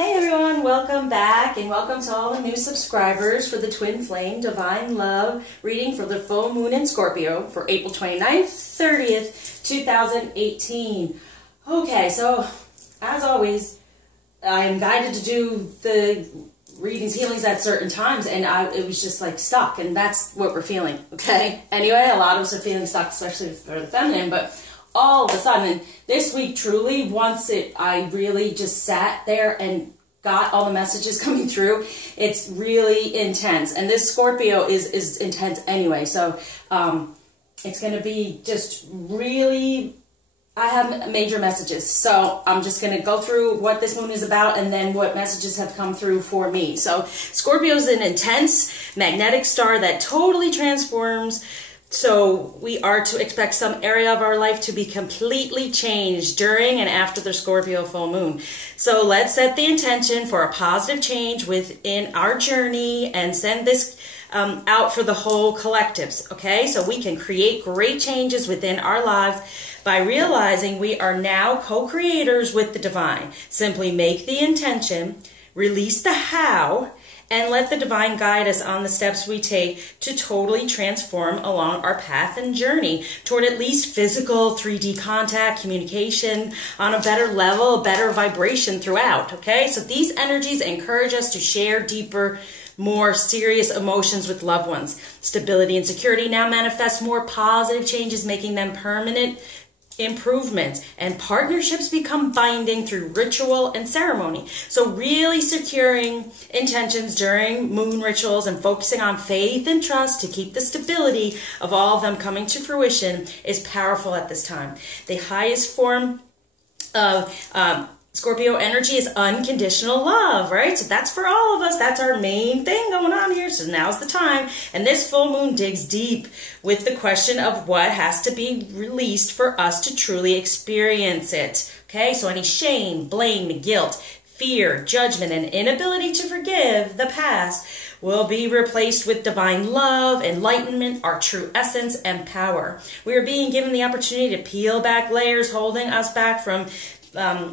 Hey everyone, welcome back and welcome to all the new subscribers for the TwinFlame Divine Love reading for the full moon in Scorpio for April 29th, 30th, 2018. Okay, so as always, I am guided to do the readings, healings at certain times, and it was just like stuck, and that's what we're feeling, okay? Anyway, a lot of us are feeling stuck, especially for the feminine, but all of a sudden, this week truly, I really just sat there and got all the messages coming through. It's really intense, and this Scorpio is intense anyway, so it's going to be just really, I have major messages, so I'm just going to go through what this moon is about and then what messages have come through for me. So Scorpio is an intense magnetic star that totally transforms. So we are to expect some area of our life to be completely changed during and after the Scorpio full moon. So let's set the intention for a positive change within our journey and send this out for the whole collectives, okay? So we can create great changes within our lives by realizing we are now co-creators with the divine. Simply make the intention, release the how, and let the divine guide us on the steps we take to totally transform along our path and journey toward at least physical 3D contact, communication on a better level, a better vibration throughout, okay? So these energies encourage us to share deeper, more serious emotions with loved ones. Stability and security now manifest more positive changes, making them permanent improvements, and partnerships become binding through ritual and ceremony. So really securing intentions during moon rituals and focusing on faith and trust to keep the stability of all of them coming to fruition is powerful at this time. The highest form of Scorpio energy is unconditional love, right? So that's for all of us. That's our main thing going on here. So now's the time. And this full moon digs deep with the question of what has to be released for us to truly experience it. Okay, so any shame, blame, guilt, fear, judgment, and inability to forgive the past will be replaced with divine love, enlightenment, our true essence, and power. We are being given the opportunity to peel back layers holding us back from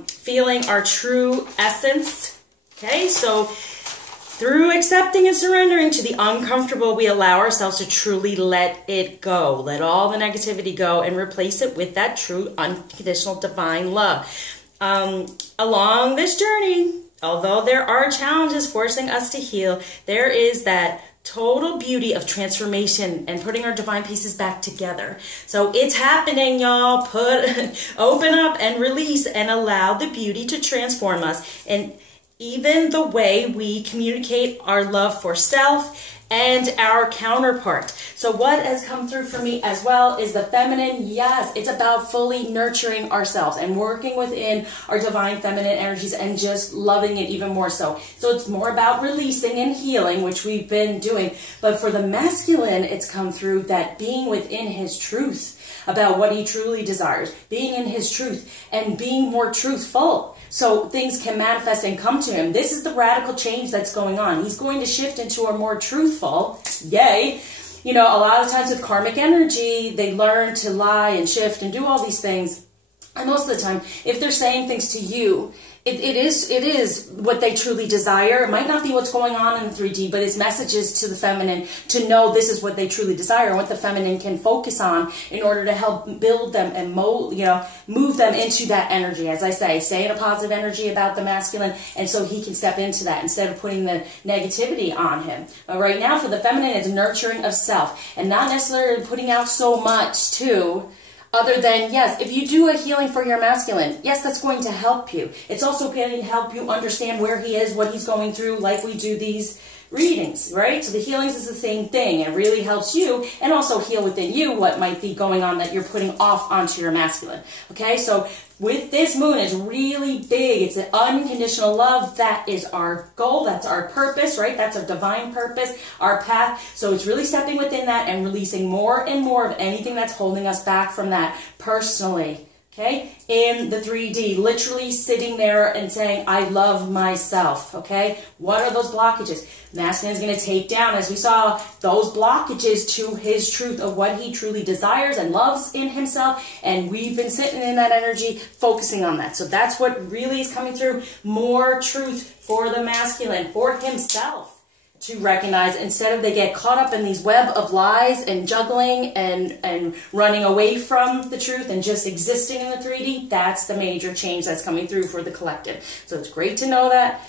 feeling our true essence. Okay, so through accepting and surrendering to the uncomfortable, we allow ourselves to truly let it go. Let all the negativity go and replace it with that true unconditional divine love. Along this journey, although there are challenges forcing us to heal, there is that total beauty of transformation and putting our divine pieces back together. So it's happening, y'all. Open up and release and allow the beauty to transform us. And even the way we communicate our love for self and our counterpart. So what has come through for me as well is the feminine. Yes, it's about fully nurturing ourselves and working within our divine feminine energies and just loving it even more so. So it's more about releasing and healing, which we've been doing. But for the masculine, it's come through that being within his truth about what he truly desires, being in his truth and being more truthful. So things can manifest and come to him. This is the radical change that's going on. He's going to shift into a more truthful, yay. You know, a lot of times with karmic energy, they learn to lie and shift and do all these things. And most of the time, if they're saying things to you, it is what they truly desire. It might not be what's going on in 3D, but it's messages to the feminine to know this is what they truly desire and what the feminine can focus on in order to help build them and move them into that energy. As I say, stay in a positive energy about the masculine, and so he can step into that instead of putting the negativity on him. But right now, for the feminine, it's nurturing of self and not necessarily putting out so much too. Other than, yes, if you do a healing for your masculine, yes, that's going to help you. It's also going to help you understand where he is, what he's going through, like we do these readings, right? So the healings is the same thing. It really helps you and also heal within you what might be going on that you're putting off onto your masculine. Okay, so with this moon, it's really big. It's an unconditional love. That is our goal. That's our purpose, right? That's our divine purpose, our path. So it's really stepping within that and releasing more and more of anything that's holding us back from that personally. okay, in the 3D, literally sitting there and saying, I love myself, okay? What are those blockages? Masculine is going to take down, as we saw, those blockages to his truth of what he truly desires and loves in himself, and we've been sitting in that energy, focusing on that. So that's what really is coming through, more truth for the masculine, for himself, to recognize, instead of they get caught up in these web of lies and juggling and running away from the truth and just existing in the 3D. That's the major change that's coming through for the collective. So it's great to know that.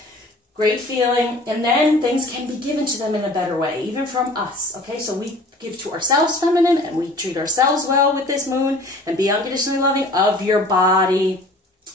Great feeling. And then things can be given to them in a better way, even from us. Okay, so we give to ourselves feminine, and we treat ourselves well with this moon, and be unconditionally loving of your body,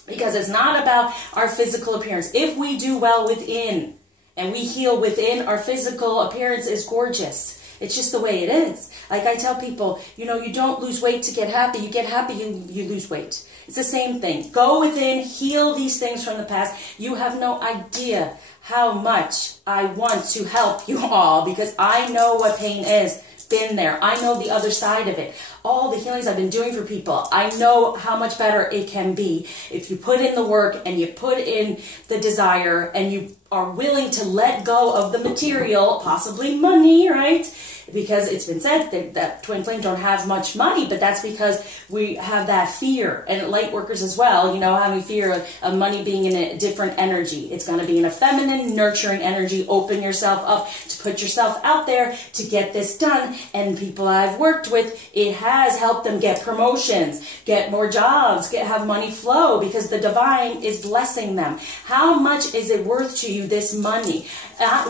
because it's not about our physical appearance. If we do well within, and we heal within, our physical appearance is gorgeous. It's just the way it is. Like I tell people, you know, you don't lose weight to get happy. You get happy, you lose weight. It's the same thing. Go within, heal these things from the past. You have no idea how much I want to help you all, because I know what pain is. Been there. I know the other side of it. All the healings I've been doing for people, I know how much better it can be if you put in the work and you put in the desire and you are willing to let go of the material, possibly money, right? Because it's been said that twin flame don't have much money, but that's because we have that fear. And light workers as well, you know, having fear of money being in a different energy. It's going to be in a feminine, nurturing energy. Open yourself up to put yourself out there to get this done. And people I've worked with, it has helped them get promotions, get more jobs, have money flow, because the divine is blessing them. How much is it worth to you, this money?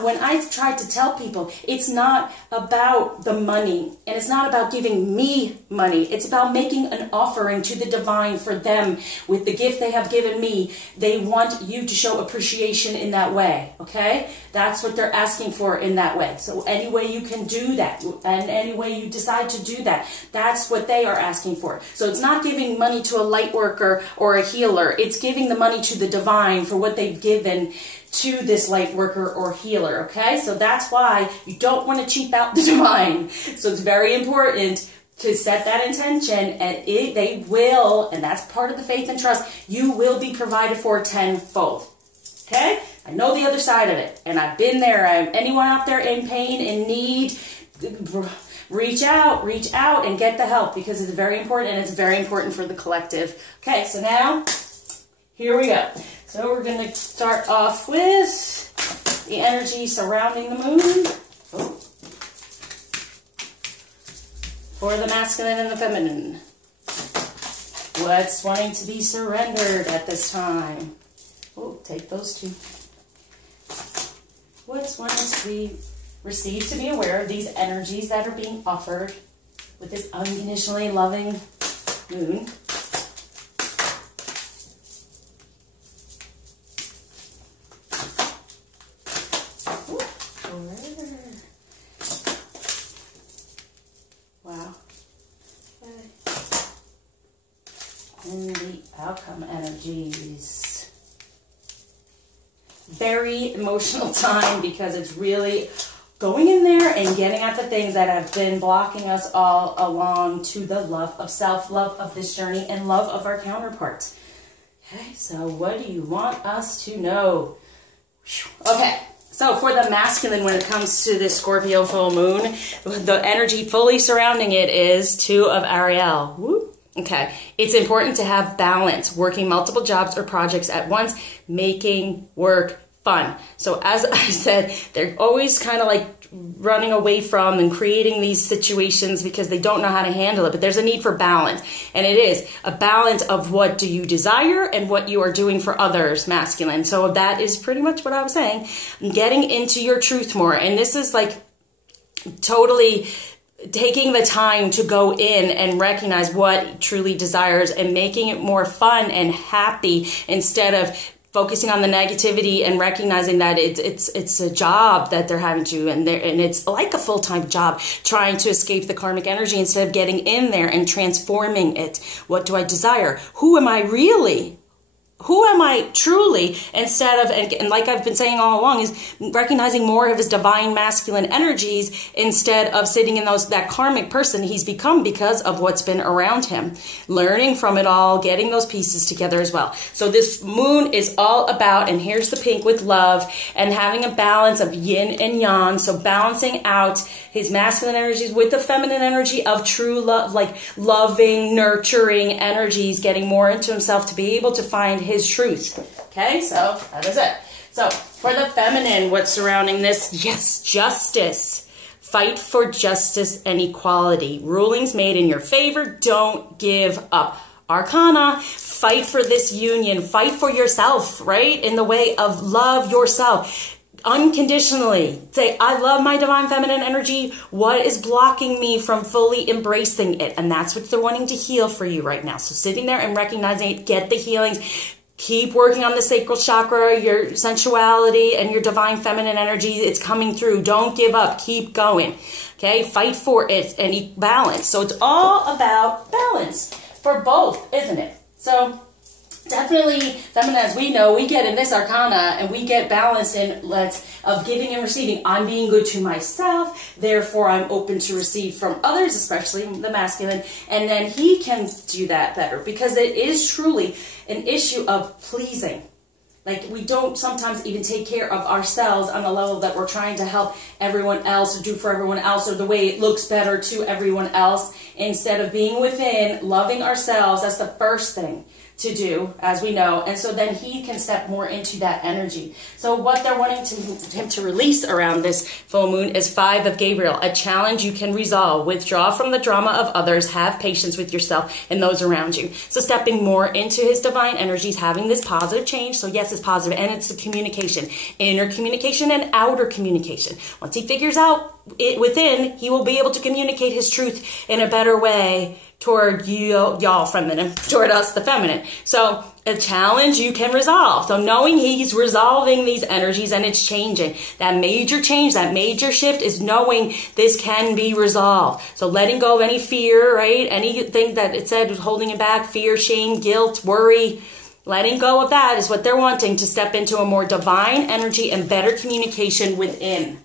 When I try to tell people, it's not about the money, and it's not about giving me money. It's about making an offering to the divine for them with the gift they have given me. They want you to show appreciation in that way, okay? That's what they're asking for in that way. So any way you can do that, and any way you decide to do that, that's what they are asking for. So it's not giving money to a light worker or a healer. It's giving the money to the divine for what they've given to this light worker or healer, okay? So that's why you don't want to cheap out the divine. So it's very important to set that intention, and they will, and that's part of the faith and trust, you will be provided for tenfold, okay? I know the other side of it, and I've been there. Anyone out there in pain, in need, reach out and get the help, because it's very important, and it's very important for the collective. Okay, so now, here we go. So we're going to start off with the energy surrounding the moon. For the masculine and the feminine. What's wanting to be surrendered at this time? Oh, take those two. What's wanting to be received, to be aware of these energies that are being offered with this unconditionally loving moon. Wow. Okay. And the outcome energies. Very emotional time, because it's really going in there and getting at the things that have been blocking us all along, to the love of self, love of this journey, and love of our counterparts. Okay, so what do you want us to know? Okay. So for the masculine, when it comes to this Scorpio full moon, the energy fully surrounding it is Two of Ariel. Woo. Okay. It's important to have balance, working multiple jobs or projects at once, making work fun. So as I said, they're always kind of like running away from and creating these situations because they don't know how to handle it. But there's a need for balance. And it is a balance of what do you desire and what you are doing for others, masculine. So that is pretty much what I was saying. Getting into your truth more. And this is like totally taking the time to go in and recognize what truly desires and making it more fun and happy, instead of focusing on the negativity and recognizing that it's a job that they're having to, and it's like a full-time job, trying to escape the karmic energy instead of getting in there and transforming it. What do I desire? Who am I really? who am I truly, instead of, and like I've been saying all along, is recognizing more of his divine masculine energies instead of sitting in that karmic person he's become because of what's been around him. Learning from it all, getting those pieces together as well. So this moon is all about, and here's the pink with love, and having a balance of yin and yang. So balancing out his masculine energies with the feminine energy of true love, like loving, nurturing energies, getting more into himself to be able to find his truth. Okay, so that is it. So for the feminine, what's surrounding this? Yes, justice. Fight for justice and equality. Rulings made in your favor. Don't give up. Arcana, fight for this union. Fight for yourself, right? In the way of love yourself. Unconditionally. Say, I love my divine feminine energy. What is blocking me from fully embracing it? And that's what they're wanting to heal for you right now. So sitting there and recognizing it, get the healings. Keep working on the sacral chakra, your sensuality, and your divine feminine energy. It's coming through. Don't give up. Keep going. Okay? Fight for it and balance. So it's all about balance for both, isn't it? So definitely feminine, as we know, we get in this arcana and we get balanced in of giving and receiving. I'm being good to myself, therefore I'm open to receive from others, especially the masculine, and then he can do that better because it is truly an issue of pleasing. Like, we don't sometimes even take care of ourselves on the level that we're trying to help everyone else or do for everyone else or the way it looks better to everyone else, instead of being within, loving ourselves. That's the first thing to do, as we know, and so then he can step more into that energy. So what they're wanting him to release around this full moon is 5 of Gabriel, a challenge you can resolve. Withdraw from the drama of others, have patience with yourself and those around you. So stepping more into his divine energies, having this positive change. So yes, it's positive, and it's the communication, inner communication and outer communication. Once he figures out it within, he will be able to communicate his truth in a better way toward y'all feminine, toward us the feminine. So a challenge you can resolve. So knowing he's resolving these energies and it's changing. That major change, that major shift is knowing this can be resolved. So letting go of any fear, right? Anything that it said was holding him back, fear, shame, guilt, worry. Letting go of that is what they're wanting, to step into a more divine energy and better communication within.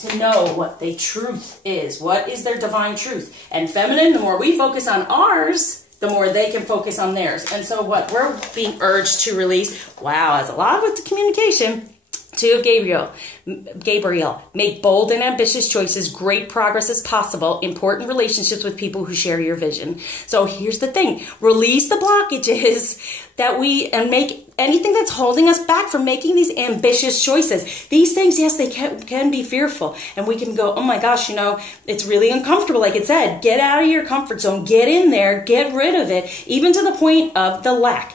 To know what the truth is. What is their divine truth? And feminine, the more we focus on ours, the more they can focus on theirs. And so what we're being urged to release, wow, has a lot with the communication. 2 of Gabriel, make bold and ambitious choices. Great progress is possible. Important relationships with people who share your vision. So here's the thing. Release the blockages and make anything that's holding us back from making these ambitious choices. These things, yes, they can be fearful. And we can go, oh my gosh, it's really uncomfortable. Like it said, get out of your comfort zone. Get in there. Get rid of it. Even to the point of the lack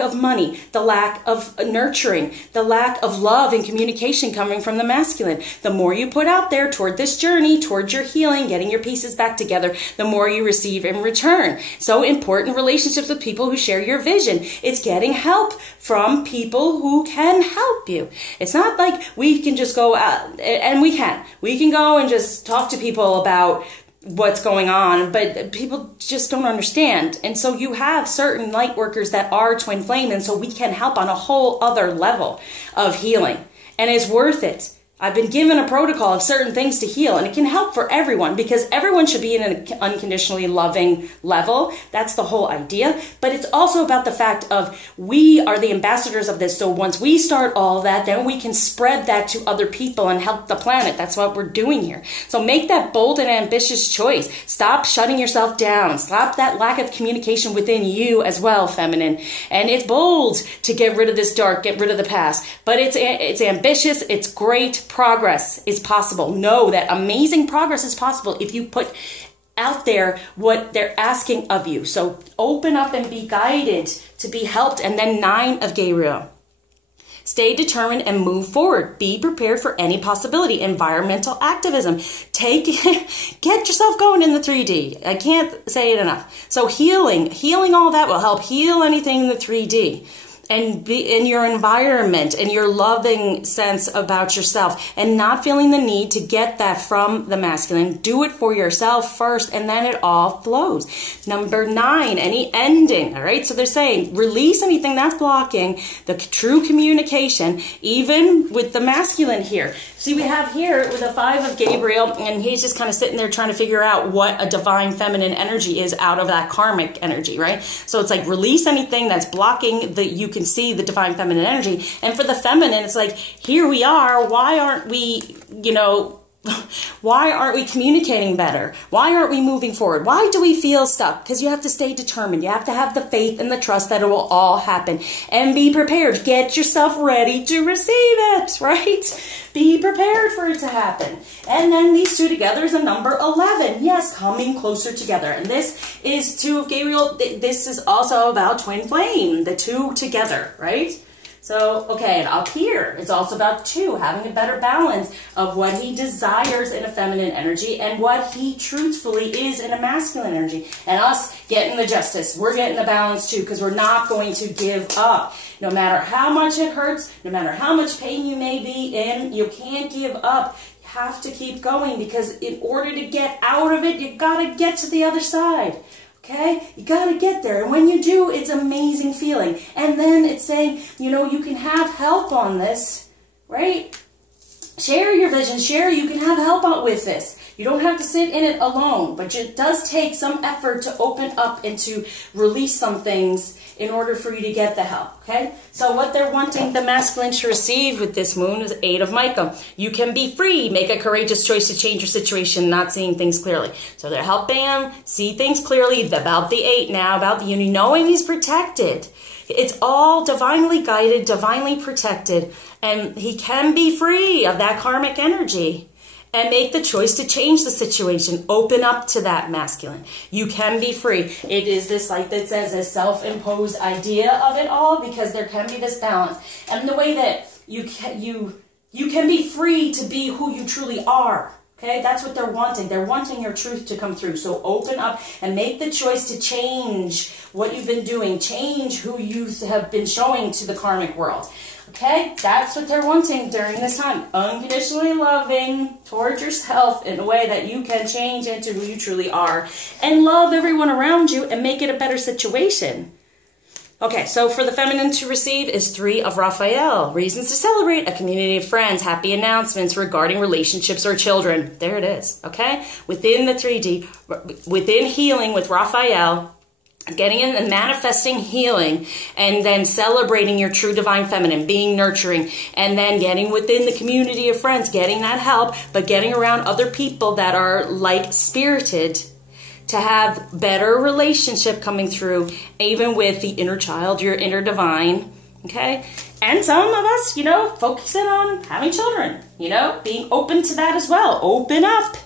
of money, the lack of nurturing, the lack of love and communication coming from the masculine. The more you put out there toward this journey, towards your healing, getting your pieces back together, the more you receive in return. So important relationships with people who share your vision. It's getting help from people who can help you. It's not like we can just go out, and we can go and just talk to people about what's going on, but people just don't understand. And so you have certain light workers that are twin flame, and so we can help on a whole other level of healing, and it's worth it. I've been given a protocol of certain things to heal, and it can help for everyone because everyone should be in an unconditionally loving level. That's the whole idea. But it's also about the fact of we are the ambassadors of this. So once we start all that, then we can spread that to other people and help the planet. That's what we're doing here. So make that bold and ambitious choice. Stop shutting yourself down. Stop that lack of communication within you as well, feminine. And it's bold to get rid of this dark, get rid of the past. But it's ambitious. It's great. Progress is possible. Know that amazing progress is possible if you put out there what they're asking of you. So open up and be guided to be helped. And then 9 of Gabriel. Stay determined and move forward. Be prepared for any possibility. Environmental activism. Get yourself going in the 3D. I can't say it enough. So healing all that will help heal anything in the 3D. and be in your environment and your loving sense about yourself, and not feeling the need to get that from the masculine. Do it for yourself first, and then it all flows. Number 9, any ending. All right, so they're saying release anything that's blocking the true communication, even with the masculine here. See, we have here with the 5 of Gabriel, and he's just kind of sitting there trying to figure out what a divine feminine energy is out of that karmic energy, right? So it's like release anything that's blocking the, you can see the divine feminine energy. And for the feminine, it's like, here we are. Why aren't we, you know, why aren't we communicating better? Why aren't we moving forward? Why do we feel stuck? Because you have to stay determined. You have to have the faith and the trust that it will all happen. And be prepared. Get yourself ready to receive it, right? Be prepared for it to happen. And then these two together is a number 11. Yes, coming closer together. And this is 2 of Gabriel. This is also about twin flame, the 2 together, right? So, okay, and up here, it's also about 2, having a better balance of what he desires in a feminine energy and what he truthfully is in a masculine energy. And us getting the justice. We're getting the balance too, because we're not going to give up. No matter how much it hurts, no matter how much pain you may be in, you can't give up. You have to keep going, because in order to get out of it, you got to get to the other side. Okay, you got to get there. And when you do, it's an amazing feeling. And then it's saying, you know, you can have help on this, right? Share your vision. Share. You can have help out with this. You don't have to sit in it alone, but it does take some effort to open up and to release some things in order for you to get the help, okay? So what they're wanting the masculine to receive with this moon is 8 of Micah. You can be free. Make a courageous choice to change your situation, not seeing things clearly. So they're helping him see things clearly about the 8 now, about the union, knowing he's protected. It's all divinely guided, divinely protected, and he can be free of that karmic energy and make the choice to change the situation. Open up to that masculine. You can be free. It is this, like that says, a self-imposed idea of it all, because there can be this balance. And the way that you can be free to be who you truly are. Okay, that's what they're wanting. They're wanting your truth to come through. So open up and make the choice to change what you've been doing. Change who you have been showing to the karmic world. Okay, that's what they're wanting during this time. Unconditionally loving towards yourself in a way that you can change into who you truly are. And love everyone around you and make it a better situation. Okay, so for the feminine to receive is 3 of Raphael. Reasons to celebrate, a community of friends, happy announcements regarding relationships or children. There it is, okay? Within the 3D, within healing with Raphael, getting in and manifesting healing, and then celebrating your true divine feminine, being nurturing, and then getting within the community of friends, getting that help, but getting around other people that are like-spirited, to have better relationship coming through, even with the inner child, your inner divine, okay? And some of us, you know, focusing on having children, you know, being open to that as well. Open up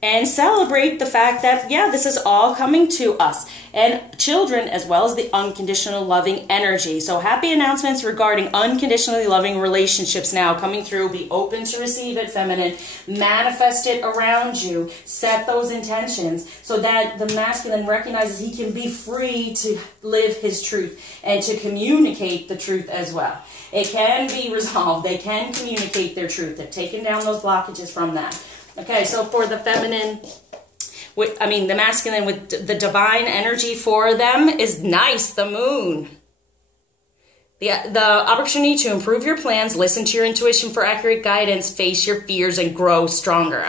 and celebrate the fact that, yeah, this is all coming to us. And children, as well as the unconditional loving energy. So happy announcements regarding unconditionally loving relationships now coming through. Be open to receive it, feminine. Manifest it around you. Set those intentions so that the masculine recognizes he can be free to live his truth and to communicate the truth as well. It can be resolved. They can communicate their truth. They've taken down those blockages from that. Okay, so for the feminine, the masculine with the divine energy for them is nice, the moon. The opportunity to improve your plans, listen to your intuition for accurate guidance, face your fears, and grow stronger.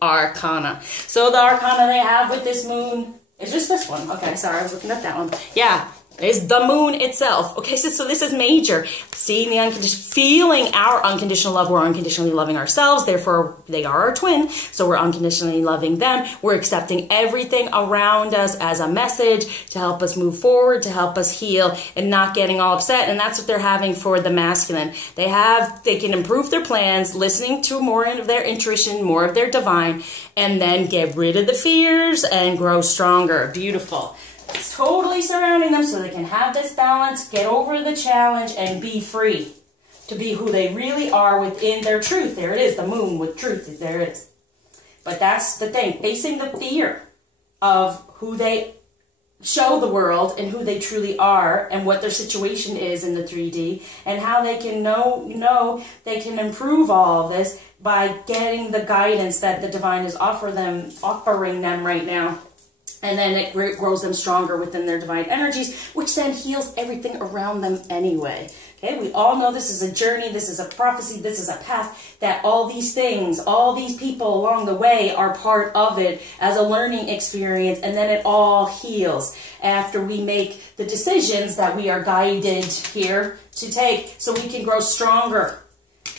Arcana. So the arcana they have with this moon is just this one. Okay, sorry, I was looking at that one. Yeah. Is the moon itself. Okay, so this is major. Seeing the unconditional, feeling our unconditional love. We're unconditionally loving ourselves. Therefore, they are our twin. So we're unconditionally loving them. We're accepting everything around us as a message to help us move forward, to help us heal, and not getting all upset. And that's what they're having for the masculine. They can improve their plans, listening to more of their intuition, more of their divine, and then get rid of the fears and grow stronger. Beautiful. It's totally surrounding them so they can have this balance, get over the challenge, and be free to be who they really are within their truth. There it is, the moon with truth. There it is. But that's the thing, facing the fear of who they show the world and who they truly are and what their situation is in the 3D and how they can know they can improve all of this by getting the guidance that the divine is offering them right now. And then it grows them stronger within their divine energies, which then heals everything around them anyway. Okay, we all know this is a journey, this is a prophecy, this is a path, that all these things, all these people along the way are part of it as a learning experience, and then it all heals after we make the decisions that we are guided here to take so we can grow stronger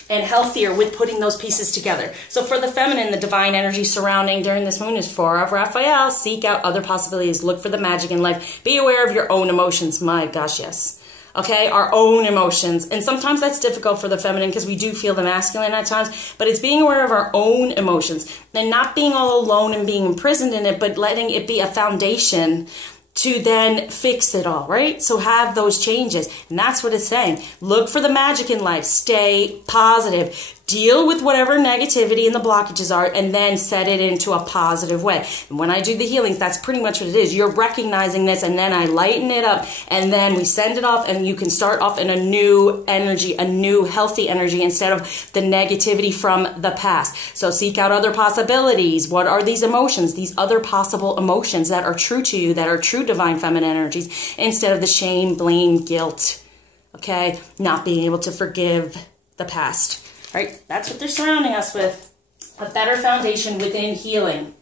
and healthier with putting those pieces together. So for the feminine, the divine energy surrounding during this moon is 4 of Raphael. Seek out other possibilities. Look for the magic in life. Be aware of your own emotions. My gosh, yes. Okay, our own emotions. And sometimes that's difficult for the feminine because we do feel the masculine at times, but it's being aware of our own emotions and not being all alone and being imprisoned in it, but letting it be a foundation to then fix it all, right? So have those changes. And that's what it's saying. Look for the magic in life. Stay positive. Deal with whatever negativity and the blockages are, and then set it into a positive way. And when I do the healings, that's pretty much what it is. You're recognizing this, and then I lighten it up, and then we send it off, and you can start off in a new energy, a new healthy energy, instead of the negativity from the past. So seek out other possibilities. What are these emotions? These other possible emotions that are true to you, that are true divine feminine energies, instead of the shame, blame, guilt, okay? Not being able to forgive the past. Right? That's what they're surrounding us with. A better foundation within healing.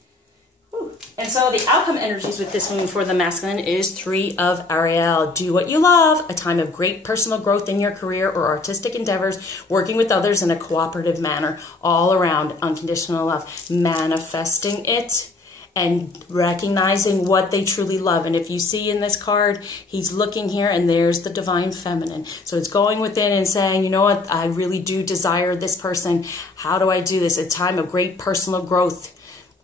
Whew. And so the outcome energies with this moon for the masculine is 3 of Ariel. Do what you love. A time of great personal growth in your career or artistic endeavors. Working with others in a cooperative manner. All around unconditional love. Manifesting it. And recognizing what they truly love. And if you see in this card, he's looking here and there's the divine feminine. So it's going within and saying, you know what, I really do desire this person. How do I do this? A time of great personal growth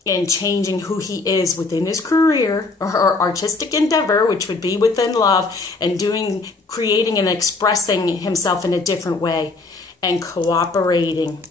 and changing who he is within his career or artistic endeavor, which would be within love, and creating and expressing himself in a different way and cooperating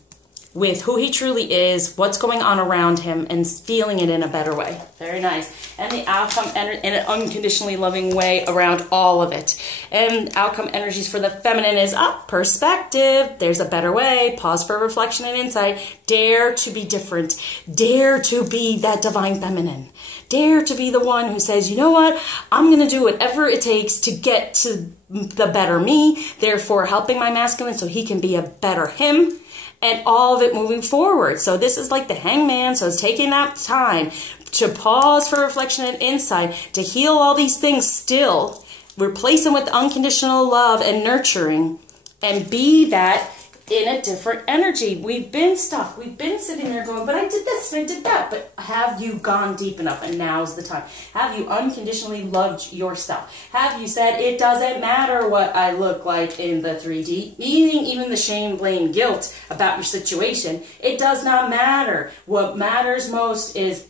with who he truly is, what's going on around him, and feeling it in a better way. Very nice. And the outcome in an unconditionally loving way around all of it. And outcome energies for the feminine is up, perspective. There's a better way. Pause for reflection and insight. Dare to be different. Dare to be that divine feminine. Dare to be the one who says, you know what, I'm going to do whatever it takes to get to the better me, therefore helping my masculine so he can be a better him. And all of it moving forward. So this is like the hangman. So it's taking that time to pause for reflection and insight, to heal all these things still, replace them with unconditional love and nurturing, and be that in a different energy. We've been stuck. We've been sitting there going, but I did this and I did that. But have you gone deep enough? And now's the time. Have you unconditionally loved yourself? Have you said, it doesn't matter what I look like in the 3D, even the shame, blame, guilt about your situation. It does not matter. What matters most is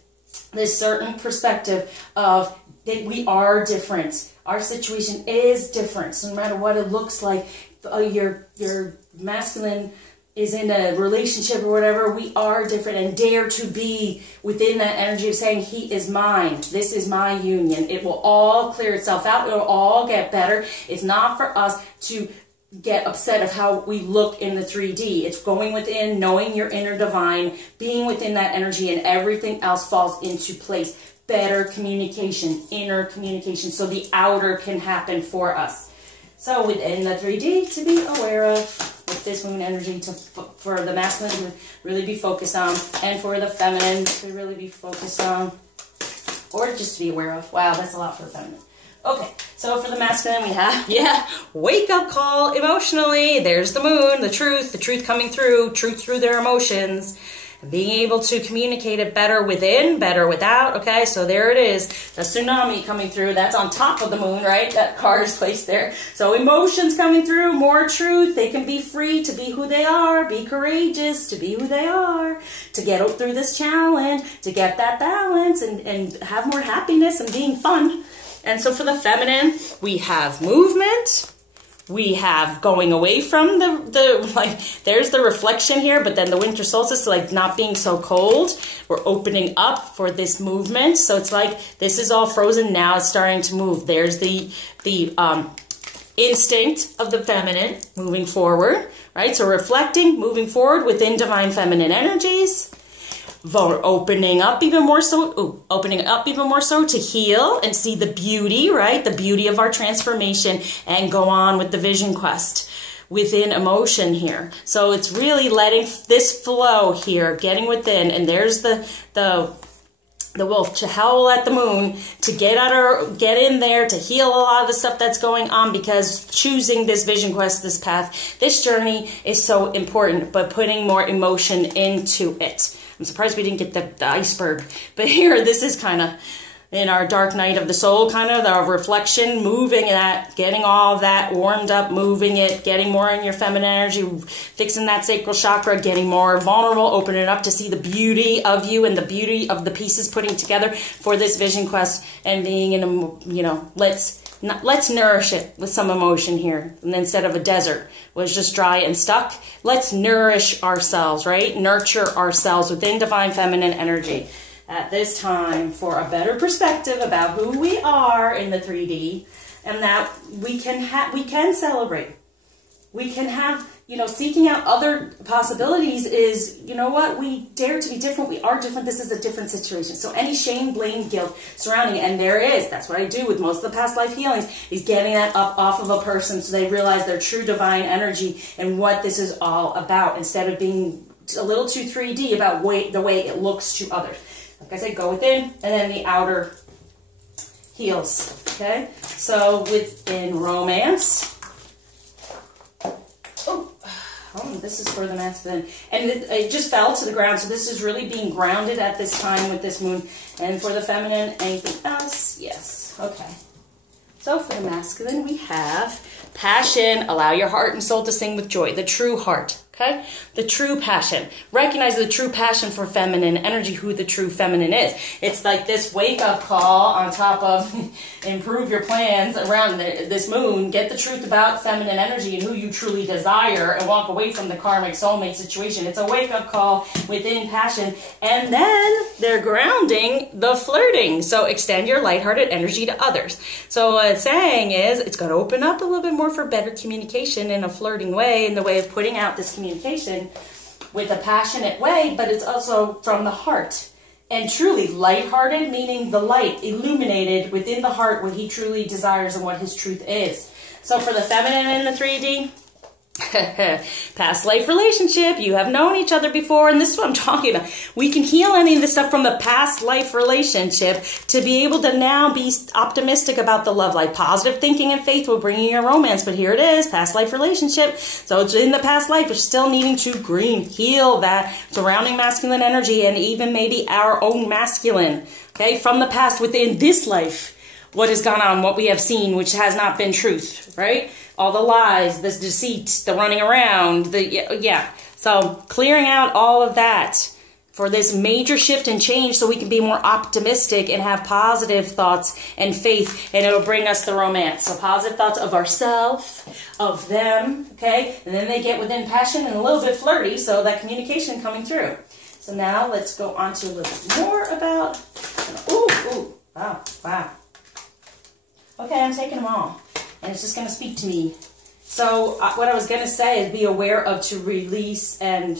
this certain perspective of that we are different. Our situation is different. So no matter what it looks like, your masculine is in a relationship or whatever, we are different, and dare to be within that energy of saying, he is mine. This is my union. It will all clear itself out. It will all get better. It's not for us to get upset of how we look in the 3D. It's going within, knowing your inner divine, being within that energy, and everything else falls into place. Better communication, inner communication, so the outer can happen for us. So within the 3D to be aware of, with this moon energy, for the masculine to really be focused on, and for the feminine to really be focused on, or just to be aware of. Wow, that's a lot for the feminine. Okay, so for the masculine we have, wake up call emotionally. There's the moon, the truth coming through, truth through their emotions. Being able to communicate it better within, better without. Okay, so there it is. The tsunami coming through. That's on top of the moon, right? That card is placed there. So emotions coming through, more truth. They can be free to be who they are. Be courageous to be who they are. To get through this challenge. To get that balance and have more happiness and being fun. And so for the feminine, we have movement. We have going away from the like, there's the reflection here, but then the winter solstice, like not being so cold. We're opening up for this movement. So it's like, this is all frozen. Now it's starting to move. There's the instinct of the feminine moving forward, right? So reflecting, moving forward within divine feminine energies. Opening up even more so, to heal and see the beauty, right? The beauty of our transformation and go on with the vision quest within emotion here. So it's really letting this flow here, getting within, and there's the wolf to howl at the moon, to get in there, to heal a lot of the stuff that's going on, because choosing this vision quest, this path, this journey is so important, but putting more emotion into it. I'm surprised we didn't get the iceberg, but here, this is kind of in our dark night of the soul, kind of the reflection, moving that, getting all of that warmed up, moving it, getting more in your feminine energy, fixing that sacral chakra, getting more vulnerable, opening it up to see the beauty of you and the beauty of the pieces putting together for this vision quest, and being in a, you know, let's nourish it with some emotion here. And instead of a desert was just dry and stuck, let's nourish ourselves, right? Nurture ourselves within divine feminine energy at this time for a better perspective about who we are in the 3D, and that we can celebrate. We can have, you know, seeking out other possibilities is, you know what, we dare to be different. We are different. This is a different situation. So any shame, blame, guilt surrounding it, and there is, that's what I do with most of the past life healings, is getting that up off of a person so they realize their true divine energy and what this is all about, instead of being a little too 3D about the way it looks to others. Like I said, go within, and then the outer heals, okay? So within romance, this is for the masculine, and it just fell to the ground, so this is really being grounded at this time with this moon. And for the feminine, anything else? Yes, okay. So for the masculine, we have passion. Allow your heart and soul to sing with joy, the true heart. Okay? The true passion. Recognize the true passion for feminine energy, who the true feminine is. It's like this wake-up call on top of improve your plans around this moon. Get the truth about feminine energy and who you truly desire, and walk away from the karmic soulmate situation. It's a wake-up call within passion. And then they're grounding the flirting. So extend your lighthearted energy to others. So what it's saying is it's got to open up a little bit more for better communication in a flirting way, in the way of putting out this communication with a passionate way, but it's also from the heart. And truly lighthearted, meaning the light illuminated within the heart what he truly desires and what his truth is. So for the feminine in the 3D, past life relationship, you have known each other before, and this is what I'm talking about. We can heal any of this stuff from the past life relationship to be able to now be optimistic about the love life. Positive thinking and faith will bring you a romance, but here it is, past life relationship. So it's in the past life, we're still needing to heal that surrounding masculine energy, and even maybe our own masculine, okay, from the past within this life. What has gone on, what we have seen, which has not been truth, right? All the lies, the deceit, the running around, So clearing out all of that for this major shift and change, so we can be more optimistic and have positive thoughts and faith, and it'll bring us the romance. So positive thoughts of ourselves, of them, okay? And then they get within passion and a little bit flirty, so that communication coming through. So now let's go on to a little bit more about, wow. Okay, I'm taking them all, and it's just going to speak to me. So what I was going to say is be aware of to release and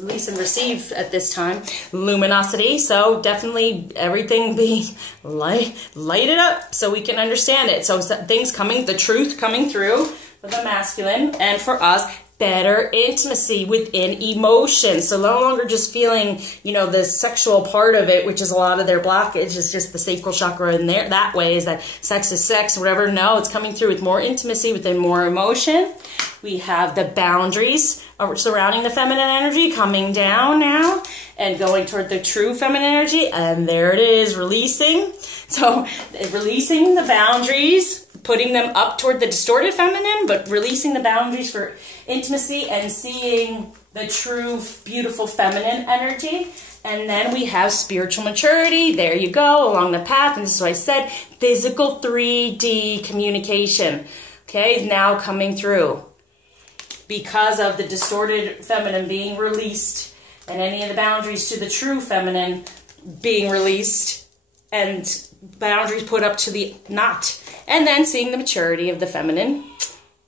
receive at this time. Luminosity, so definitely everything being lighted up so we can understand it. So things coming, the truth coming through for the masculine, and for us, better intimacy within emotion. So no longer just feeling, you know, the sexual part of it, which is a lot of their blockage, is just the sacral chakra in there. That way is that sex is sex, whatever. No, it's coming through with more intimacy within more emotion. We have the boundaries surrounding the feminine energy coming down now and going toward the true feminine energy. And there it is, releasing. So releasing the boundaries, putting them up toward the distorted feminine, but releasing the boundaries for intimacy and seeing the true, beautiful feminine energy. And then we have spiritual maturity. There you go, along the path. And this is what I said, physical 3D communication. okay, now coming through. Because of the distorted feminine being released and any of the boundaries to the true feminine being released and boundaries put up to the not. And then seeing the maturity of the feminine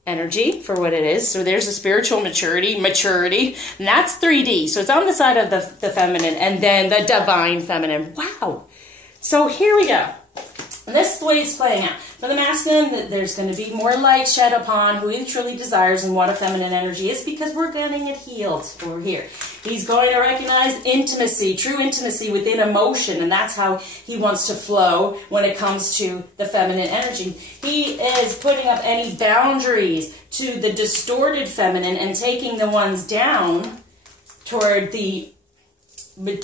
energy for what it is. So there's a spiritual maturity, and that's 3D. So it's on the side of the feminine and then the divine feminine. Wow. So here we go. And this is the way it's playing out. For the masculine, there's going to be more light shed upon who he truly desires and what a feminine energy is, because we're getting it healed over here. He's going to recognize intimacy, true intimacy within emotion, and that's how he wants to flow when it comes to the feminine energy. He is putting up any boundaries to the distorted feminine and taking the ones down toward the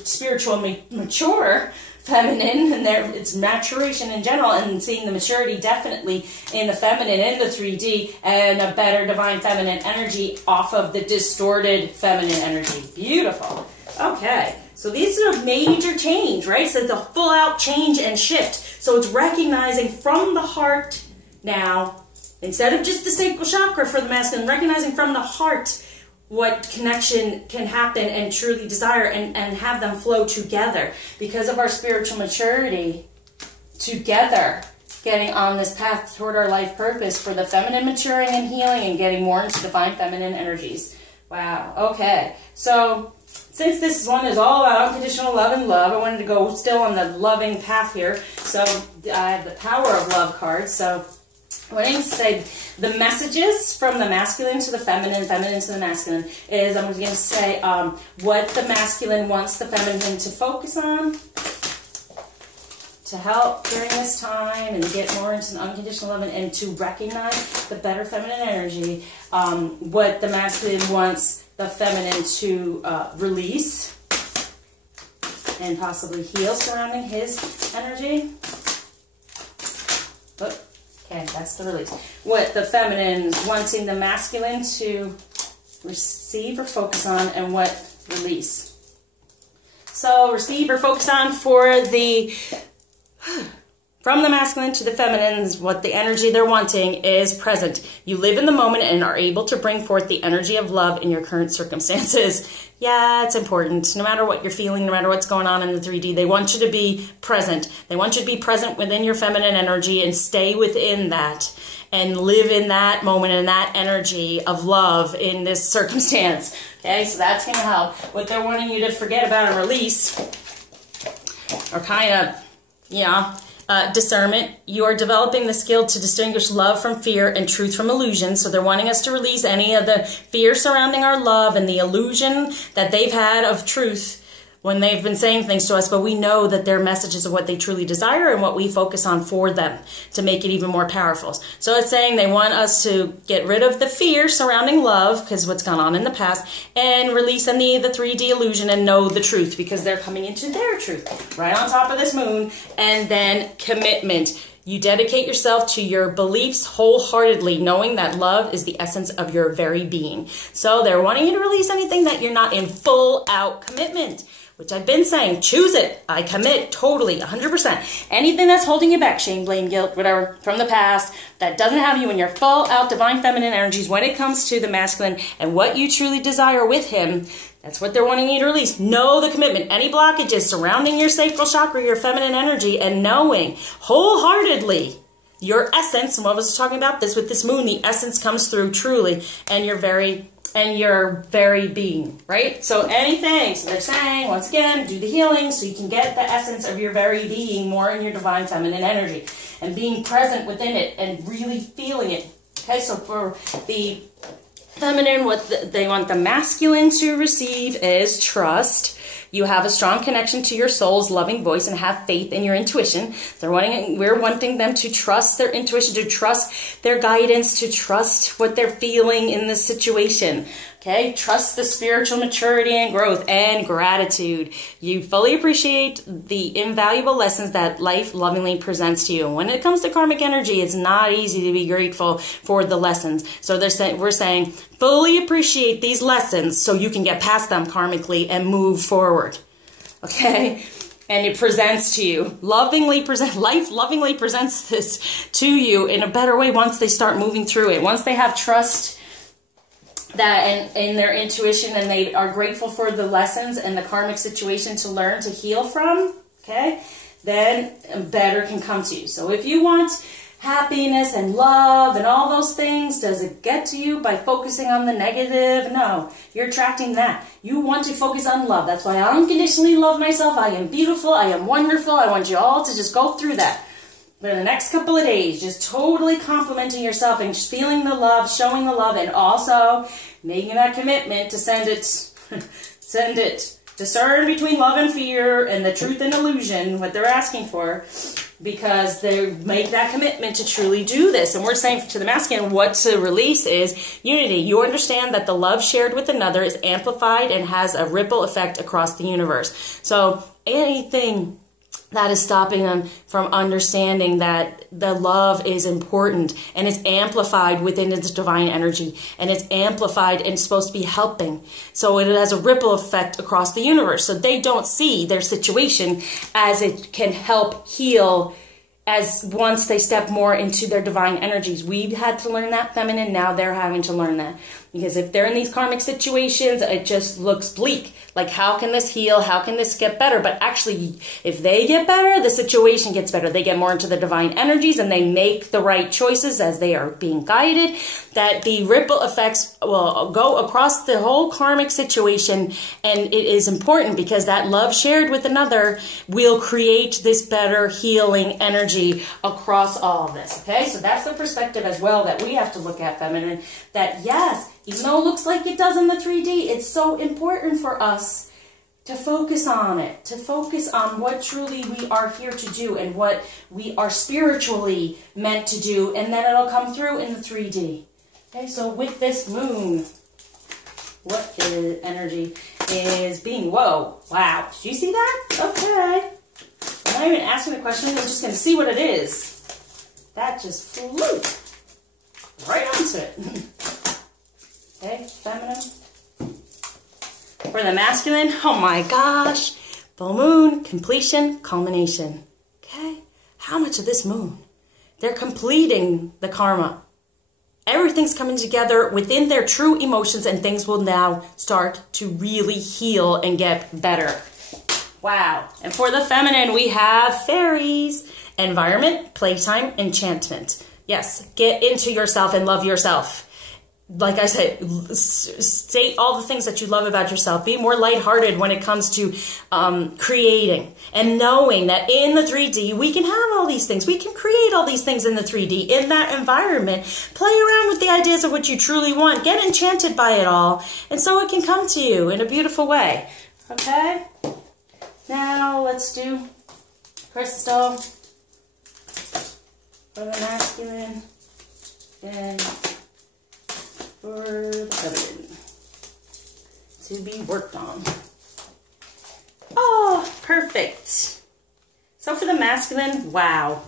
spiritual mature feminine, and its maturation in general, and seeing the maturity definitely in the feminine, in the 3D, and a better divine feminine energy off of the distorted feminine energy. Beautiful. Okay, so these are a major change, right? So it's a full out change and shift. So it's recognizing from the heart now, instead of just the sacral chakra for the masculine, recognizing from the heart what connection can happen and truly desire, and have them flow together because of our spiritual maturity, together getting on this path toward our life purpose for the feminine maturing and healing and getting more into divine feminine energies. Wow. Okay. So since this one is all about unconditional love and love, I wanted to go still on the loving path here. So I have the Power of Love card. So what I'm going to say, the messages from the masculine to the feminine, feminine to the masculine, is I'm going to say what the masculine wants the feminine to focus on to help during this time and get more into the unconditional love and to recognize the better feminine energy. What the masculine wants the feminine to release and possibly heal surrounding his energy. But okay, that's the release. What the feminine is wanting the masculine to receive or focus on, and what release. So receive or focus on for the, from the masculine to the feminines, what the energy they're wanting is present. You live in the moment and are able to bring forth the energy of love in your current circumstances. Yeah, it's important. No matter what you're feeling, no matter what's going on in the 3D, they want you to be present. They want you to be present within your feminine energy and stay within that and live in that moment and that energy of love in this circumstance. Okay, so that's going to help. What they're wanting you to forget about and release, or kind of, discernment. You are developing the skill to distinguish love from fear and truth from illusion. So they're wanting us to release any of the fear surrounding our love and the illusion that they've had of truth when they've been saying things to us, but we know that they're messages of what they truly desire and what we focus on for them to make it even more powerful. So it's saying they want us to get rid of the fear surrounding love, because what's gone on in the past, and release any of the 3D illusion and know the truth, because they're coming into their truth right on top of this moon. And then commitment. You dedicate yourself to your beliefs wholeheartedly, knowing that love is the essence of your very being. So they're wanting you to release anything that you're not in full out commitment, which I've been saying, choose it. I commit totally, 100%. Anything that's holding you back, shame, blame, guilt, whatever, from the past, that doesn't have you in your full out divine feminine energies when it comes to the masculine and what you truly desire with him, that's what they're wanting you to release. Know the commitment. Any blockages surrounding your sacral chakra, your feminine energy, and knowing wholeheartedly your essence, and what was talking about this with this moon, the essence comes through truly, and your very being, right? So anything, so they're saying, once again, do the healing so you can get the essence of your very being more in your divine feminine energy and being present within it and really feeling it. Okay, so for the feminine, what they want the masculine to receive is trust. You have a strong connection to your soul's loving voice and have faith in your intuition. We're wanting them to trust their intuition, to trust their guidance, to trust what they're feeling in this situation. Okay, trust the spiritual maturity and growth and gratitude. You fully appreciate the invaluable lessons that life lovingly presents to you. When it comes to karmic energy, it's not easy to be grateful for the lessons. So we're saying, fully appreciate these lessons so you can get past them karmically and move forward. Okay, and it presents to you, life lovingly presents this to you in a better way once they start moving through it. Once they have trust that in their intuition, and they are grateful for the lessons and the karmic situation to learn, to heal from, okay, then better can come to you. So if you want happiness and love and all those things, does it get to you by focusing on the negative? No, you're attracting that. You want to focus on love. That's why I unconditionally love myself. I am beautiful. I am wonderful. I want you all to just go through that. But in the next couple of days, just totally complimenting yourself and just feeling the love, showing the love, and also making that commitment to send it. Send it. Discern between love and fear and the truth and illusion, what they're asking for, because they make that commitment to truly do this. And we're saying to the masculine, what to release is unity. You understand that the love shared with another is amplified and has a ripple effect across the universe. So anything that is stopping them from understanding that the love is important and it's amplified within its divine energy, and it's amplified and supposed to be helping. So it has a ripple effect across the universe. So they don't see their situation as it can help heal as once they step more into their divine energies. We've had to learn that feminine, now they're having to learn that. Because if they're in these karmic situations, it just looks bleak. Like, how can this heal? How can this get better? But actually, if they get better, the situation gets better. They get more into the divine energies and they make the right choices as they are being guided. That the ripple effects will go across the whole karmic situation. And it is important because that love shared with another will create this better healing energy across all of this. Okay, so that's the perspective as well that we have to look at, feminine. That yes, even though it looks like it does in the 3D, it's so important for us to focus on it, to focus on what truly we are here to do and what we are spiritually meant to do, and then it'll come through in the 3D. Okay, so with this moon, what is energy is being, whoa, wow, did you see that? Okay. I'm not even asking a question, we're just going to see what it is. That just flew right onto it. Okay, feminine. For the masculine, oh my gosh, full moon, completion, culmination. Okay, how much of this moon? They're completing the karma. Everything's coming together within their true emotions, and things will now start to really heal and get better. Wow. And for the feminine, we have fairies, environment, playtime, enchantment. Yes, get into yourself and love yourself. Like I said, state all the things that you love about yourself. Be more lighthearted when it comes to creating, and knowing that in the 3D, we can have all these things. We can create all these things in the 3D, in that environment. Play around with the ideas of what you truly want. Get enchanted by it all, and so it can come to you in a beautiful way. Okay? Now, let's do crystal for the masculine and for the feminine to be worked on. Oh, perfect. So for the masculine, wow,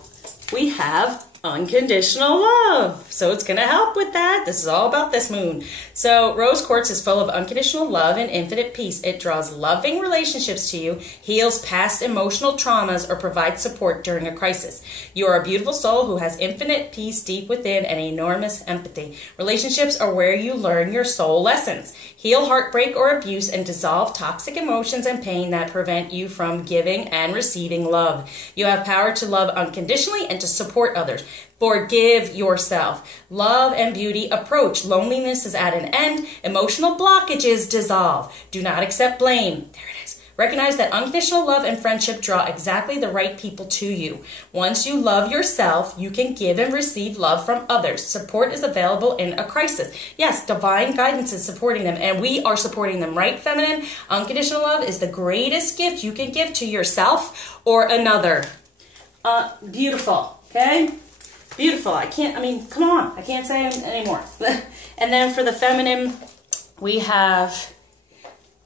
we have unconditional love. So it's going to help with that. This is all about this moon. So rose quartz is full of unconditional love and infinite peace. It draws loving relationships to you, heals past emotional traumas, or provides support during a crisis. You are a beautiful soul who has infinite peace deep within and enormous empathy. Relationships are where you learn your soul lessons. Heal heartbreak or abuse and dissolve toxic emotions and pain that prevent you from giving and receiving love. You have power to love unconditionally and to support others. Forgive yourself. Love and beauty approach. Loneliness is at an end. Emotional blockages dissolve. Do not accept blame. There it is. Recognize that unconditional love and friendship draw exactly the right people to you. Once you love yourself, you can give and receive love from others. Support is available in a crisis. Yes, divine guidance is supporting them, and we are supporting them, right, feminine? Unconditional love is the greatest gift you can give to yourself or another. Beautiful, okay? Beautiful. Come on. I can't say anymore. And then for the feminine, we have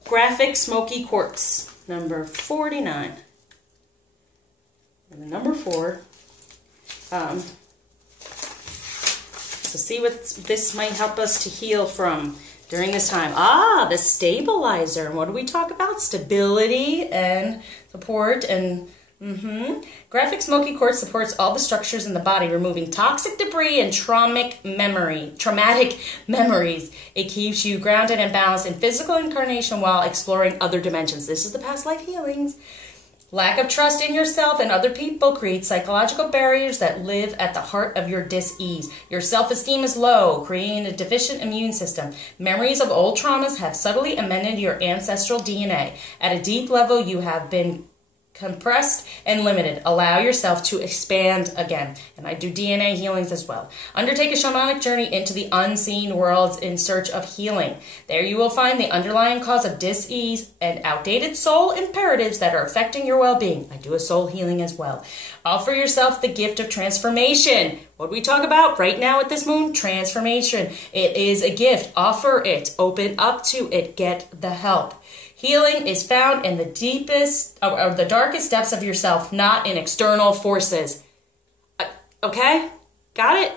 graphic smoky quartz, number 49. And the number 4. So see what this might help us to heal from. during this time? Ah, the stabilizer. And what do we talk about? Stability and support and graphic smoky quartz supports all the structures in the body, removing toxic debris and traumatic memories. It keeps you grounded and balanced in physical incarnation while exploring other dimensions. This is the past life healings. Lack of trust in yourself and other people creates psychological barriers that live at the heart of your dis-ease. Your self-esteem is low, creating a deficient immune system. Memories of old traumas have subtly amended your ancestral DNA. At a deep level, you have been compressed and limited. Allow yourself to expand again. And I do DNA healings as well. Undertake a shamanic journey into the unseen worlds in search of healing. There you will find the underlying cause of dis-ease and outdated soul imperatives that are affecting your well-being. I do a soul healing as well. Offer yourself the gift of transformation. What do we talk about right now at this moon? Transformation. It is a gift. Offer it. Open up to it. Get the help. Healing is found in the deepest or the darkest depths of yourself, not in external forces. Okay? Got it?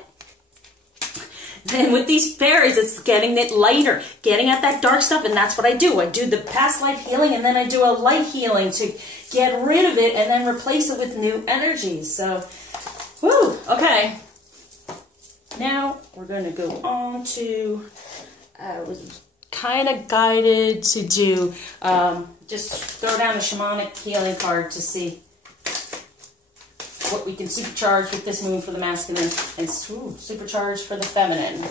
Then with these fairies, it's getting it lighter, getting at that dark stuff, and that's what I do. I do the past life healing, and then I do a light healing to get rid of it and then replace it with new energies. So, woo, okay. Now we're going to go on to... kind of guided to do, just throw down a shamanic healing card to see what we can supercharge with this moon for the masculine and supercharge for the feminine.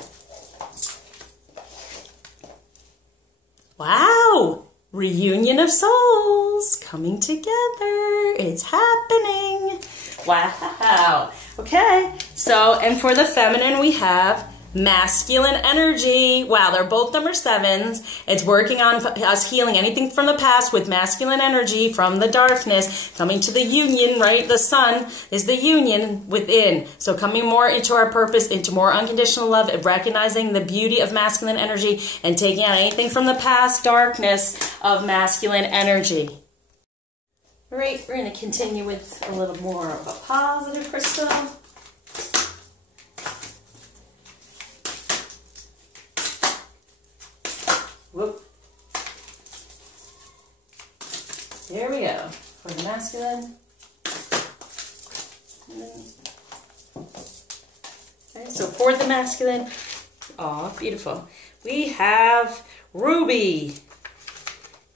Wow! Reunion of souls coming together. It's happening. Wow. Okay. So, and for the feminine we have masculine energy. Wow, they're both number 7s. It's working on us healing anything from the past with masculine energy from the darkness, coming to the union, right? The sun is the union within. So coming more into our purpose, into more unconditional love, and recognizing the beauty of masculine energy and taking out anything from the past darkness of masculine energy. All right, we're going to continue with a little more of a positive crystal. Whoop. There we go. For the masculine. Okay, so for the masculine, oh, beautiful. We have ruby.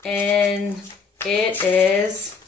And it is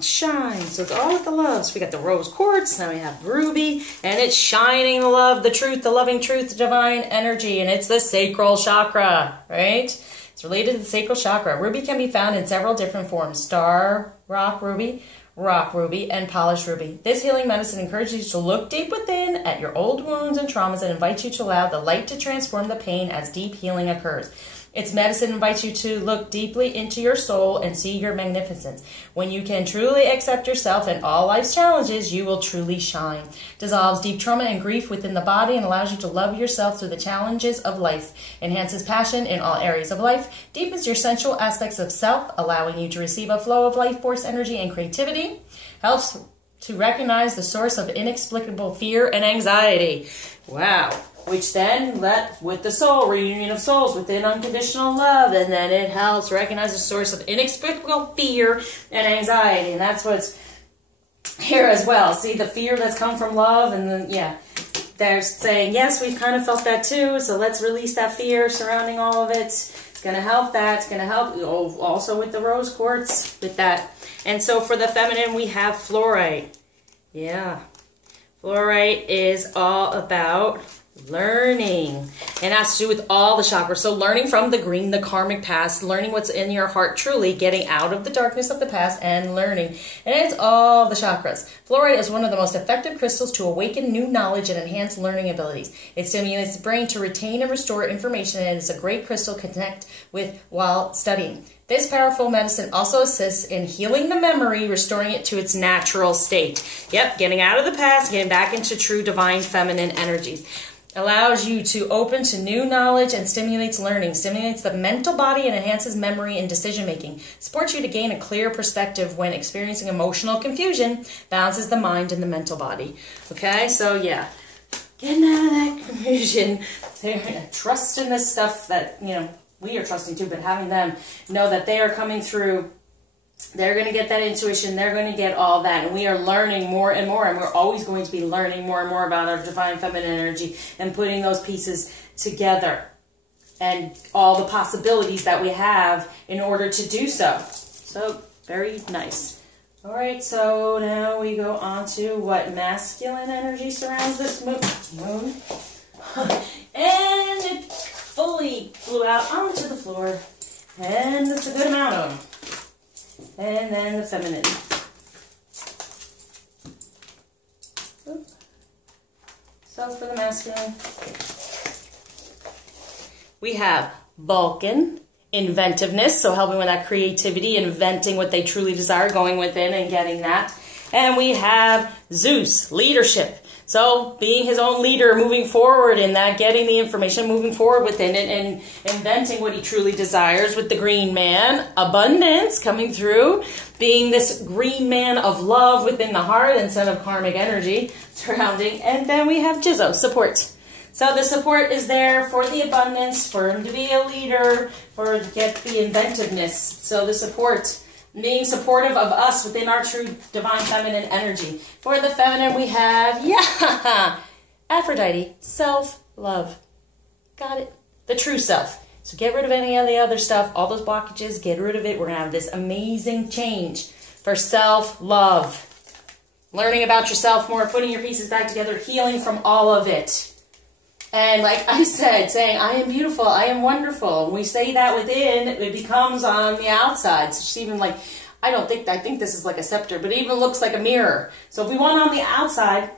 shine. So it's all with the love. So we got the rose quartz, now we have ruby, and it's shining the love, the truth, the loving truth, the divine energy, and it's the sacral chakra, right? It's related to the sacral chakra. Ruby can be found in several different forms: star, rock ruby, and polished ruby. This healing medicine encourages you to look deep within at your old wounds and traumas and invites you to allow the light to transform the pain as deep healing occurs. Its medicine invites you to look deeply into your soul and see your magnificence. When you can truly accept yourself and all life's challenges, you will truly shine. Dissolves deep trauma and grief within the body and allows you to love yourself through the challenges of life. Enhances passion in all areas of life. Deepens your sensual aspects of self, allowing you to receive a flow of life force, energy, and creativity. Helps to recognize the source of inexplicable fear and anxiety. Wow. Which then, with the soul, reunion of souls within unconditional love, and then it helps recognize the source of inexplicable fear and anxiety. And that's what's here as well. See, the fear that's come from love, and then, yeah, they're saying, yes, we've kind of felt that too, so let's release that fear surrounding all of it. It's going to help that. It's going to help also with the rose quartz, with that. And so for the feminine, we have fluorite. Yeah. Fluorite is all about learning, and has to do with all the chakras. So learning from the green, the karmic past, learning what's in your heart truly, getting out of the darkness of the past and learning. And it's all the chakras. Fluorite is one of the most effective crystals to awaken new knowledge and enhance learning abilities. It stimulates the brain to retain and restore information, and it's a great crystal to connect with while studying. This powerful medicine also assists in healing the memory, restoring it to its natural state. Yep, getting out of the past, getting back into true divine feminine energies. Allows you to open to new knowledge and stimulates learning, stimulates the mental body and enhances memory and decision making, supports you to gain a clear perspective when experiencing emotional confusion, balances the mind and the mental body. Okay, so yeah, getting out of that confusion. They're trusting this stuff that, you know, we are trusting too, but having them know that they are coming through. They're going to get that intuition. They're going to get all that. And we are learning more and more. And we're always going to be learning more and more about our divine feminine energy and putting those pieces together. And all the possibilities that we have in order to do so. So, very nice. All right, so now we go on to what masculine energy surrounds this moon. And it fully flew out onto the floor. And it's a good amount of them. And then the feminine. So for the masculine, we have Vulcan, inventiveness, so helping with that creativity, inventing what they truly desire, going within and getting that. And we have Zeus, leadership. So being his own leader, moving forward in that, getting the information, moving forward within it, and inventing what he truly desires with the green man. Abundance coming through, being this green man of love within the heart instead of karmic energy surrounding. And then we have Jizzo, support. So the support is there for the abundance, for him to be a leader, for to get the inventiveness. So the support, being supportive of us within our true divine feminine energy. For the feminine we have, Aphrodite, self-love. Got it? The true self. So get rid of any of the other stuff, all those blockages, get rid of it. We're going to have this amazing change for self-love. Learning about yourself more, putting your pieces back together, healing from all of it. And like I said, saying, I am beautiful, I am wonderful. When we say that within, it becomes on the outside. So it's even like, I think this is like a scepter, but it even looks like a mirror. So if we want on the outside,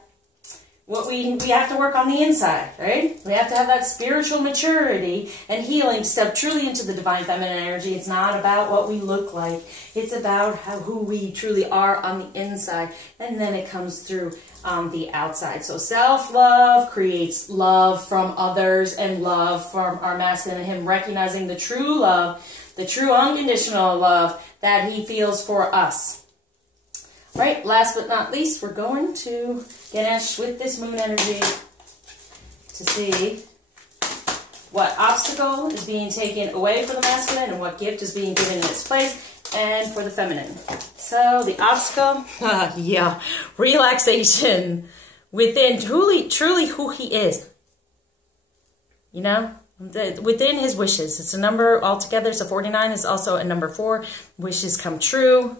what we have to work on the inside, right? We have to have that spiritual maturity and healing, step truly into the divine feminine energy. It's not about what we look like. It's about who we truly are on the inside. And then it comes through on the outside. So self-love creates love from others and love from our masculine, and him recognizing the true love, the true unconditional love that he feels for us. Right, last but not least, we're going to Ganesh with this moon energy to see what obstacle is being taken away for the masculine and what gift is being given in its place, and for the feminine. So the obstacle, relaxation within truly who he is. You know, within his wishes. It's a number altogether, so 49 is also a number 4. Wishes come true.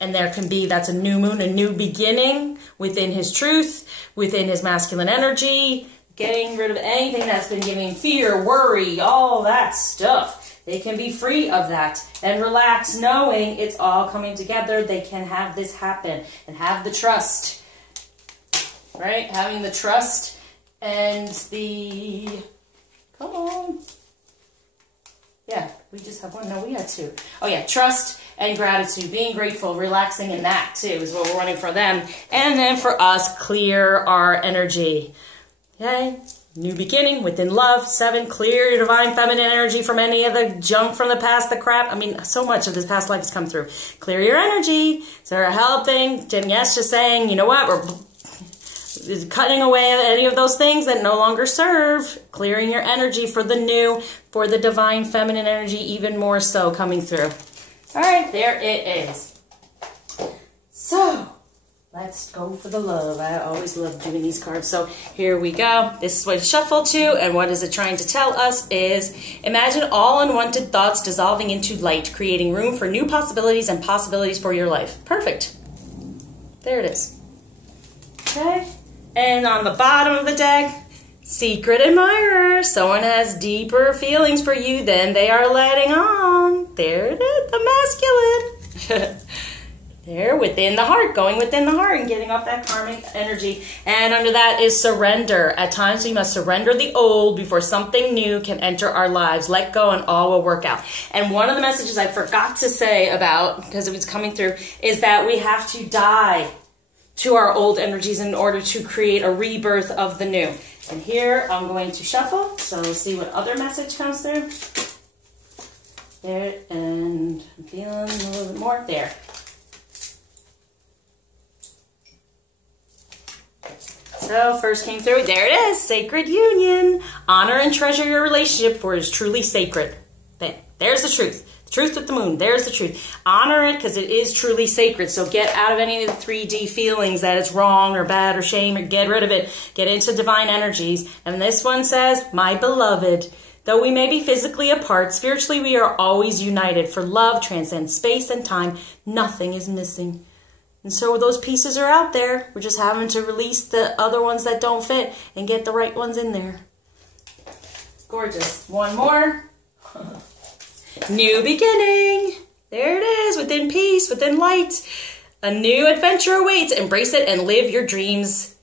And there can be, that's a new moon, a new beginning within his truth, within his masculine energy, getting rid of anything that's been giving fear, worry, all that stuff. They can be free of that and relax knowing it's all coming together. They can have this happen and have the trust, right? Having the trust and the, come on. Yeah, we just have one. No, we had 2. Oh yeah, trust and gratitude, being grateful, relaxing in that too is what we're wanting for them. And then for us, clear our energy. Okay, new beginning within love. 7, clear your divine feminine energy from any of the junk from the past, the crap. I mean, so much of this past life has come through. Clear your energy. So we're helping. Yes, just saying, you know what, we're cutting away any of those things that no longer serve. Clearing your energy for the new, for the divine feminine energy, even more so coming through. All right, there it is. So, let's go for the love. I always love doing these cards. So, here we go. This is what it's shuffled to, and what is it trying to tell us is, imagine all unwanted thoughts dissolving into light, creating room for new possibilities and possibilities for your life. Perfect. There it is. Okay. And on the bottom of the deck, secret admirer. Someone has deeper feelings for you than they are letting on. There it is, the masculine. There, within the heart, going within the heart and getting off that karmic energy. And under that is surrender. At times we must surrender the old before something new can enter our lives. Let go and all will work out. And one of the messages I forgot to say about, because it was coming through, is that we have to die to our old energies in order to create a rebirth of the new. And here I'm going to shuffle, so we'll see what other message comes through. There, and I'm feeling a little bit more there. So first came through, there it is, sacred union. Honor and treasure your relationship, for it is truly sacred. There's the truth. The truth with the moon, there's the truth. Honor it because it is truly sacred. So get out of any of the 3D feelings that it's wrong or bad or shame, or get rid of it. Get into divine energies. And this one says, my beloved, though we may be physically apart, spiritually we are always united, for love transcends space and time. Nothing is missing. And so those pieces are out there. We're just having to release the other ones that don't fit and get the right ones in there. Gorgeous. One more. New beginning. There it is, within peace, within light. A new adventure awaits. Embrace it and live your dreams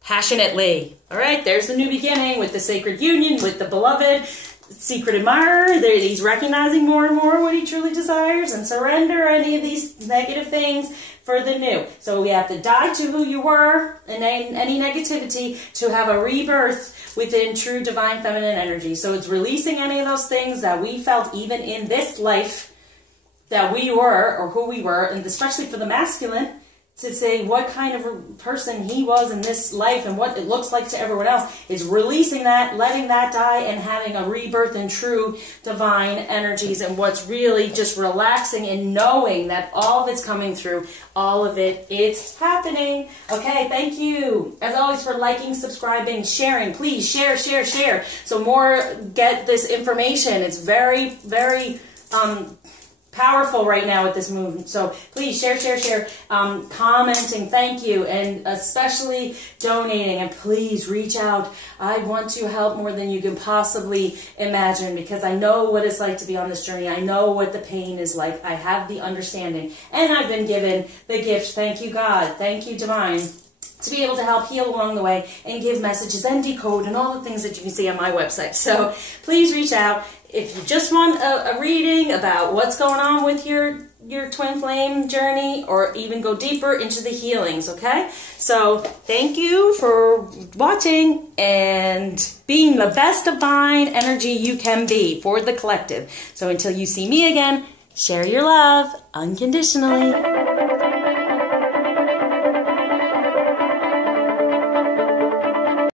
passionately. All right, there's the new beginning with the sacred union, with the beloved, secret admirer. He's recognizing more and more what he truly desires, and surrender any of these negative things for the new. So we have to die to who you were and any negativity to have a rebirth within true divine feminine energy. So it's releasing any of those things that we felt even in this life that we were, or who we were, and especially for the masculine, to say what kind of a person he was in this life and what it looks like to everyone else, is releasing that, letting that die, and having a rebirth in true divine energies, and what's really just relaxing and knowing that all of it's coming through, all of it, it's happening. Okay, thank you as always for liking, subscribing, sharing. Please share, share, share, so more get this information. It's very, very powerful right now with this movement. So please share, share, share, commenting, thank you, and especially donating. And please reach out. I want to help more than you can possibly imagine, because I know what it's like to be on this journey. I know what the pain is like. I have the understanding, and I've been given the gift. Thank you, God. Thank you, Divine, to be able to help heal along the way and give messages and decode and all the things that you can see on my website. So please reach out. If you just want a reading about what's going on with your twin flame journey, or even go deeper into the healings, okay? So thank you for watching and being the best divine energy you can be for the collective. So until you see me again, share your love unconditionally.